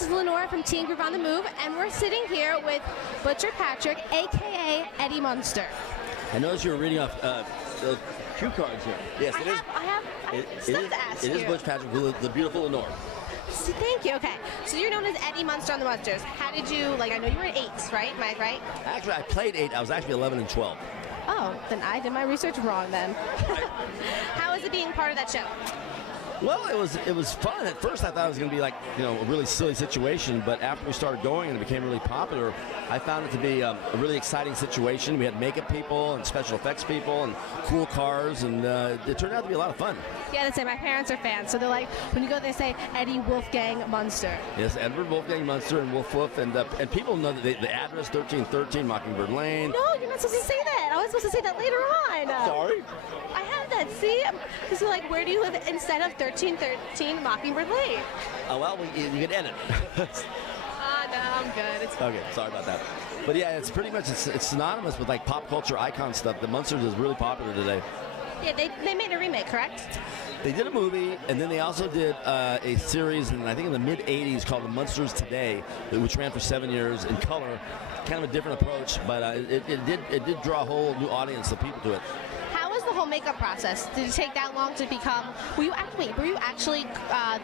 this is Lenore from Teen Group on the Move, and we're sitting here with Butcher Patrick, a.k.a. Eddie Munster. I noticed you were reading off the cue cards here. Yes, I have stuff to ask you. It is Butch Patrick, the beautiful Lenore. Thank you. Okay, so you're known as Eddie Munster on the Munsters. How did you, I know you were 8s, right? Am I right? Actually, I played 8. I was actually 11 and 12. Oh, then I did my research wrong then. How is it being part of that show? Well, it was fun. At first, I thought it was going to be a really silly situation, but after we started going and it became really popular, I found it to be a really exciting situation. We had makeup people and special effects people and cool cars, and it turned out to be a lot of fun. Yeah, that's it. My parents are fans, so they're like, when you go, they say Eddie Wolfgang Munster. Yes, Edward Wolfgang Munster and Wolf Wolf, and people know that the address 1313 Mockingbird Lane. No, you're not supposed to say that. I was supposed to say that later on. Sorry. I have that. See, so where do you live instead of 1313 Mockingbird Lane? Oh well, you can edit. No, I'm good. It's okay. Sorry about that. But yeah, it's pretty much it's synonymous with pop culture icon stuff. The Munsters is really popular today. Yeah, they made a remake, correct? They did a movie, and then they also did a series, I think in the mid-'80s, called The Munsters Today, which ran for 7 years in color. Kind of a different approach, but it did draw a whole new audience of people to it. How was the whole makeup process? Did it take that long to become? Were you actually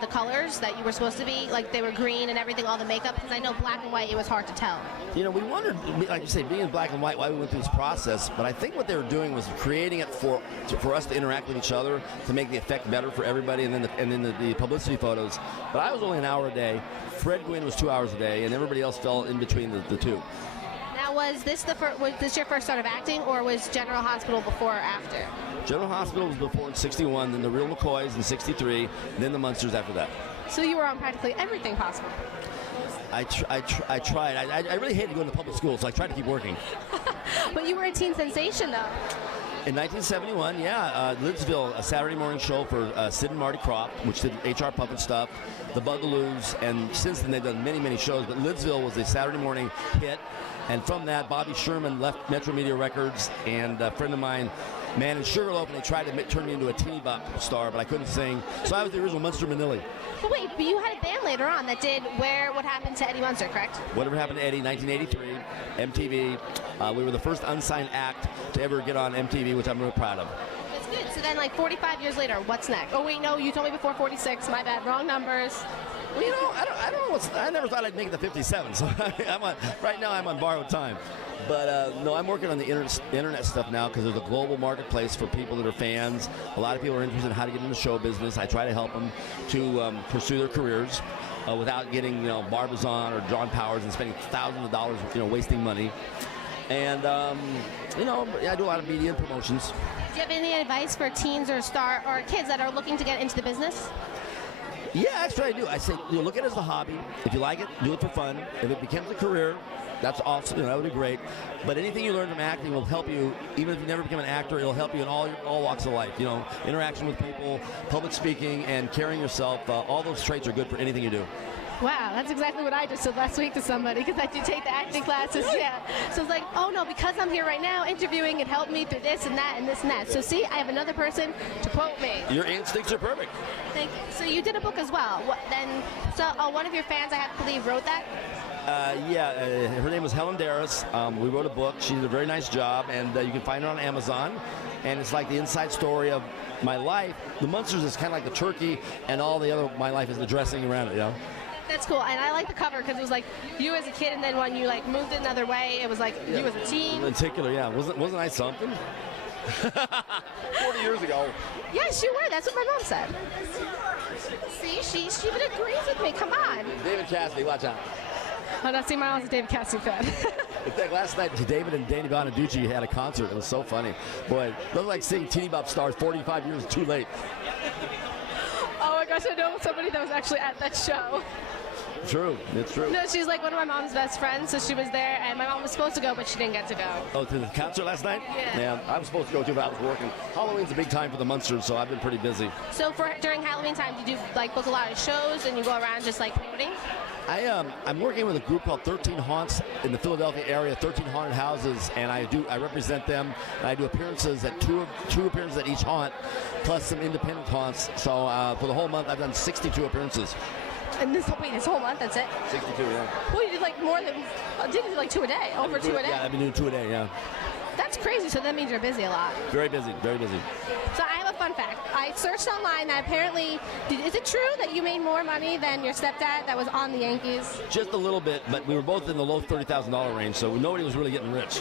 the colors that you were supposed to be? Like they were green and everything, all the makeup? Because I know black and white, it was hard to tell. We wondered, like you say, being in black and white, why we went through this process. But I think what they were doing was creating it for us to interact with each other, to make the effect better for everybody, and then the publicity photos. But I was only an hour a day. Fred Gwynn was 2 hours a day, and everybody else fell in between the two. Now, was this your first start of acting, or was General Hospital before or after? General Hospital was before in '61, then the Real McCoys in '63, then the Munsters after that. So you were on practically everything possible. I tried. I really hated going to public school, so I tried to keep working. But you were a teen sensation, though. In 1971, Lidsville, a Saturday morning show for Sid and Marty Krofft, which did HR Puppet stuff, The Bugaloos, and since then they've done many, many shows, but Lidsville was a Saturday morning hit, and from that, Bobby Sherman left Metro Media Records, and a friend of mine managed Sugarloaf, and they tried to turn me into a teeny bop star, but I couldn't sing, so I was the original Munster Manili. But wait, you had a band later on that did What Happened to Eddie Munster, correct? Whatever Happened to Eddie, 1983, MTV. We were the first unsigned act to ever get on MTV, which I'm really proud of. That's good. So then, 45 years later, what's next? Oh wait, no, you told me before 46. My bad, wrong numbers. Well, I don't know. I never thought I'd make it to 57. So right now I'm on borrowed time. But no, I'm working on the internet stuff now because there's a global marketplace for people that are fans. A lot of people are interested in how to get into show business. I try to help them to pursue their careers without getting Barbizon or John Powers and spending thousands of dollars wasting money. And I do a lot of media and promotions. Do you have any advice for teens or kids that are looking to get into the business? Yeah, actually I do. I say, look at it as a hobby. If you like it, do it for fun. If it becomes a career, that's awesome. That would be great. But anything you learn from acting will help you. Even if you never become an actor, it'll help you in all walks of life. Interaction with people, public speaking, and carrying yourself. All those traits are good for anything you do. Wow, that's exactly what I just said last week to somebody, because I did take the acting classes. Yeah. So it's like, oh no, because I'm here right now interviewing, it helped me through this and that and this and that. So see, I have another person to quote me. Your instincts are perfect. Thank you. So you did a book as well. One of your fans, I have to believe, wrote that? Her name was Helen Darris. We wrote a book. She did a very nice job, and you can find it on Amazon. And it's like the inside story of my life. The Munsters is kind of like the turkey, and all the other my life is the dressing around it. That's cool, and I like the cover because it was like you as a kid, and then when you moved another way, it was like you as a teen. In particular, yeah. Wasn't I something? 40 years ago. Yes, you were. That's what my mom said. See, she even agrees with me. Come on. David Cassidy, watch out. Oh, no, see, my mom's a David Cassidy fan. In fact, last night, David and Danny Bonaducci had a concert. It was so funny. Boy, those are like seeing Teeny Bop stars 45 years too late. Oh my gosh, I know somebody that was actually at that show. True, it's true. No, she's like one of my mom's best friends, so she was there, and my mom was supposed to go, but she didn't get to go. Oh, to the concert last night? Yeah. I was supposed to go too, but I was working. Halloween's a big time for the Munsters, so I've been pretty busy. So during Halloween time, you do book a lot of shows, and you go around just promoting? I'm working with a group called 13 Haunts in the Philadelphia area, 13 haunted houses, and I represent them, and I do appearances at two appearances at each haunt, plus some independent haunts. So for the whole month, I've done 62 appearances. And this whole month, that's it? 62, yeah. Well, you did like more than, did you do like 2 a day? Over 2 a day? Yeah, I've been doing 2 a day, yeah. That's crazy, so that means you're busy a lot. Very busy, very busy. So I have a fun fact. I searched online that apparently, is it true that you made more money than your stepdad that was on the Yankees? Just a little bit, but we were both in the low $30,000 range, so nobody was really getting rich.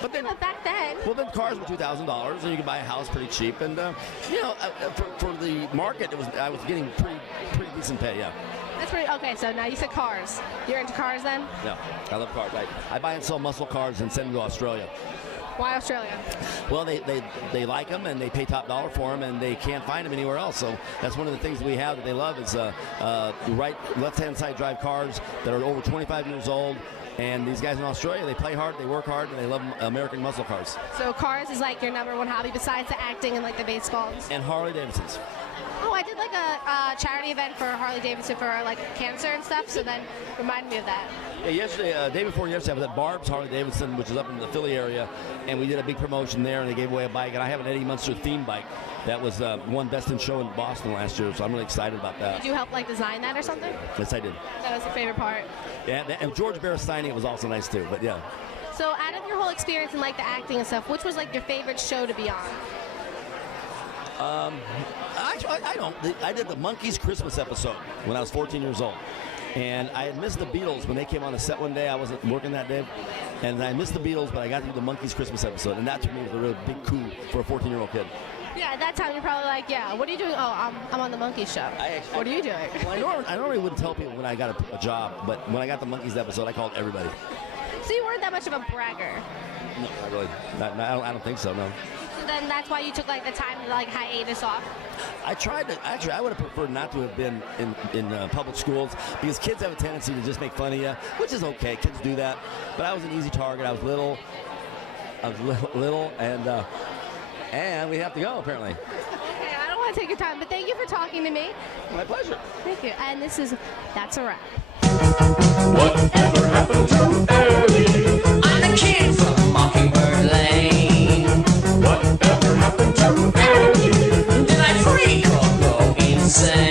But then, back then, well, then cars were $2,000, and you could buy a house pretty cheap. And you know, for the market, I was getting pretty decent pay. Yeah. That's pretty okay. So now you said cars. You're into cars then? Yeah, I love cars. I buy and sell muscle cars and send them to Australia. Why Australia? Well, they like them and they pay top dollar for them, and they can't find them anywhere else. So that's one of the things that we have that they love is left-hand side drive cars that are over 25 years old. And these guys in Australia, they play hard, they work hard, and they love American muscle cars. So cars is like your number one hobby besides the acting and like the baseballs? And Harley Davidsons. Oh, I did like a charity event for Harley Davidson for like cancer and stuff, so then remind me of that. Yeah, yesterday, day before yesterday, I was at Barb's Harley Davidson, which is up in the Philly area, and we did a big promotion there, and they gave away a bike, and I have an Eddie Munster theme bike that was won Best in Show in Boston last year, so I'm really excited about that. Did you help like design that or something? Yes, I did. That was your favorite part? Yeah, and George Barris signing it was also nice too, but yeah. So out of your whole experience in like the acting and stuff, which was like your favorite show to be on? Actually, I did the Monkees Christmas episode when I was 14 years old. And I had missed the Beatles when they came on the set one day. I wasn't working that day. And I missed the Beatles, but I got to do the Monkees Christmas episode. And that to me was a really big coup for a 14-year-old kid. Yeah, at that time you're probably like, yeah, what are you doing? Oh, I'm on the Monkees show. What are you doing? Well, I normally wouldn't tell people when I got a job, but when I got the Monkees episode, I called everybody. So you weren't that much of a bragger? No, not really. I don't think so, no. So then that's why you took like the time to like hiatus off? I tried to. Actually, I would have preferred not to have been in public schools because kids have a tendency to just make fun of you, which is okay. Kids do that. But I was an easy target. I was little, and we have to go apparently. Okay, I don't want to take your time, but thank you for talking to me. My pleasure. Thank you. And that's a wrap. Whatever happened to Eddie? I'm the kid from Mockingbird Lane. Whatever happened to Eddie? Did I freak or go insane?